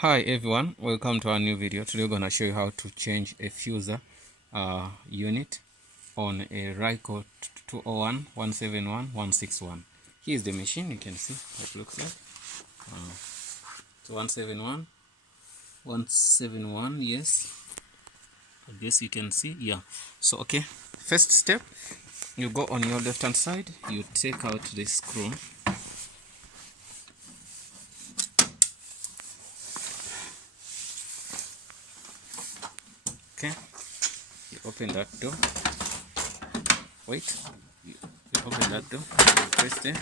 Hi everyone, welcome to our new video. Today we're going to show you how to change a fuser unit on a Ricoh 201 171 161. Here's the machine. You can see what it looks like. So 171 171, yes, I guess you can see. Yeah, so okay, first step, you go on your left hand side, you take out this screw. Okay, you open that door. Wait, you open that door, you press there.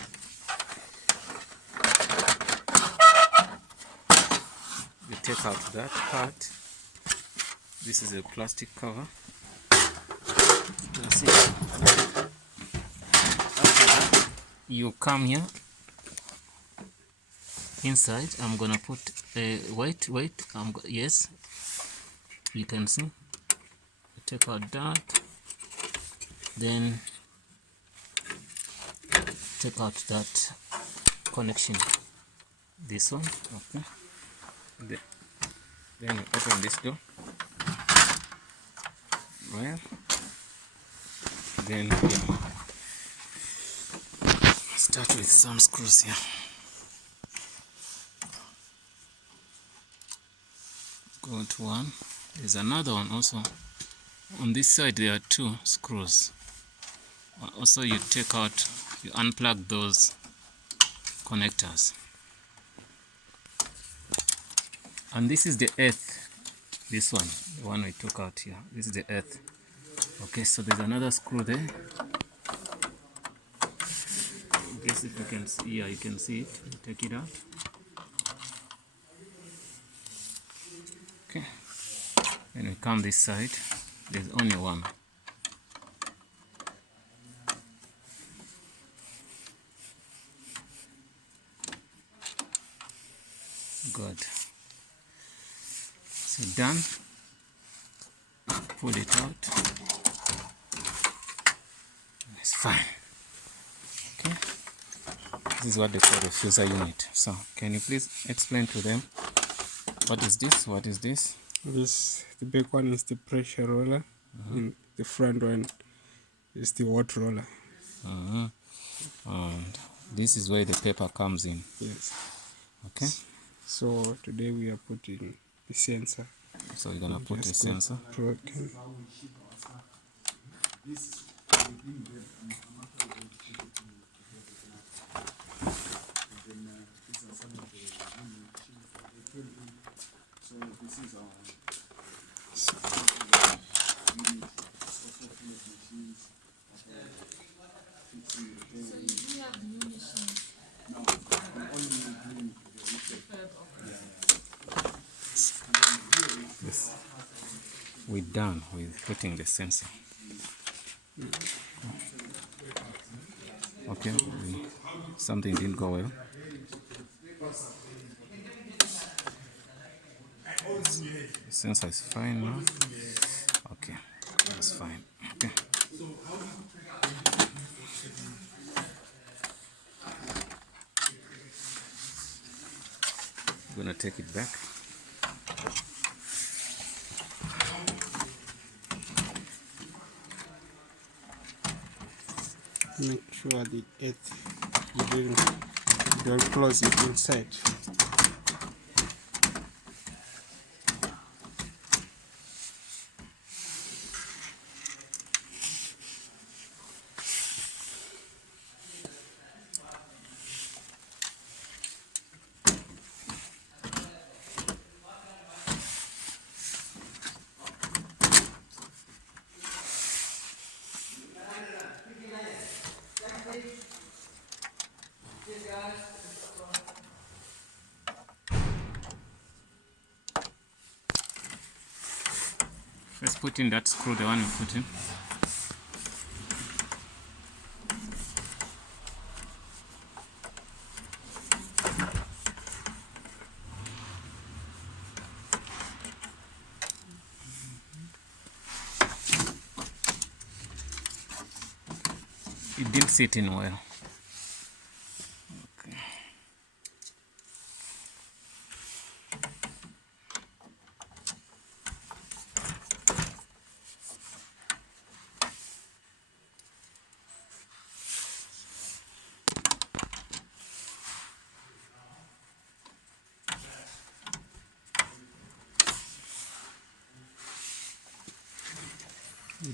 You take out that part. This is a plastic cover. You can see. After that, you come here. Inside, I'm gonna put a wait. Yes, you can see. You take out that. Then take out that connection. This one. Okay. Then you open this door. Well, then yeah. Start with some screws here. Go to one. There's another one also. On this side there are two screws. Also you take out, you unplug those connectors. And this is the earth. This one, the one we took out here. This is the earth. Okay, so there's another screw there. I guess if you can see, yeah, you can see it. You take it out. Okay. Then we come this side. There's only one. Good. So done. Pull it out. It's fine. Okay. This is what they call the fuser unit. So can you please explain to them what is this? What is this? The back one is the pressure roller, and the front one is the water roller. And this is where the paper comes in. Yes. Okay. So today we are putting the sensor. So you're gonna put a sensor. Broken. Yes. We're done with putting the sensor. Okay, something didn't go well. The sensor is fine now. Okay, that's fine. Okay. I'm gonna take it back. Make sure the earth you don't close it inside. Let's put in that screw, the one we put in. It didn't sit in well. Okay.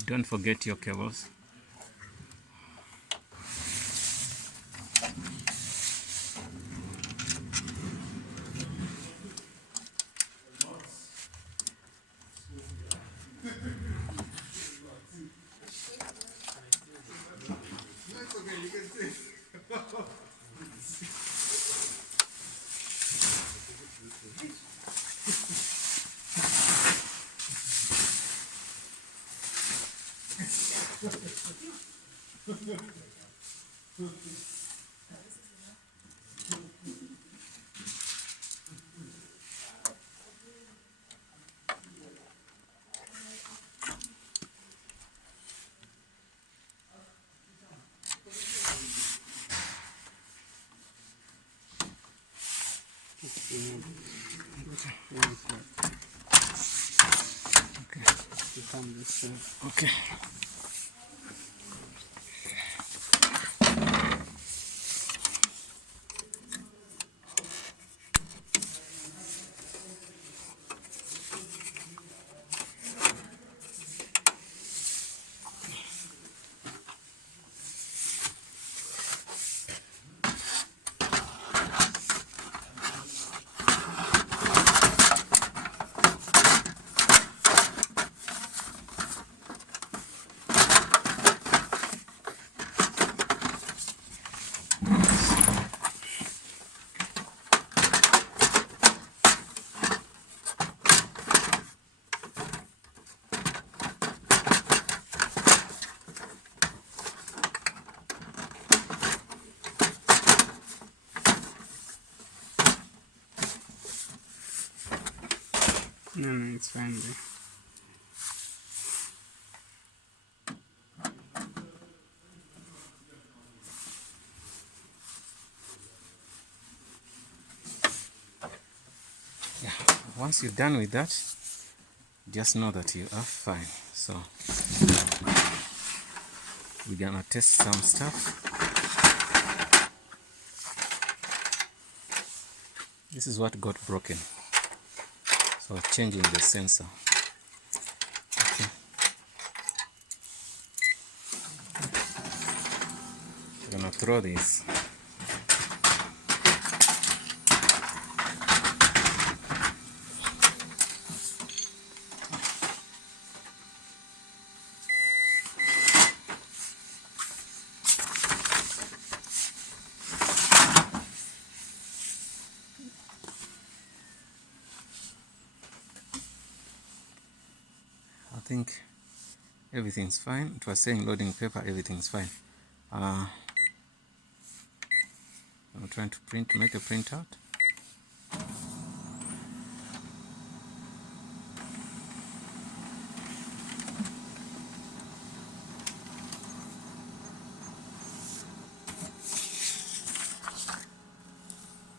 Don't forget your cables. Okay. No, it's fine there. Yeah, once you're done with that, just know that you are fine. So we're gonna test some stuff. This is what got broken, so changing the sensor. Okay. We're gonna throw this. I think everything's fine. It was saying loading paper, everything's fine. I'm trying to make a printout.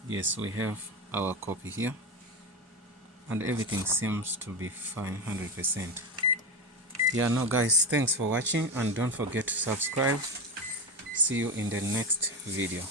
Yes, we have our copy here, and everything seems to be fine, 100%. Yeah, no guys, thanks for watching, and don't forget to subscribe. See you in the next video.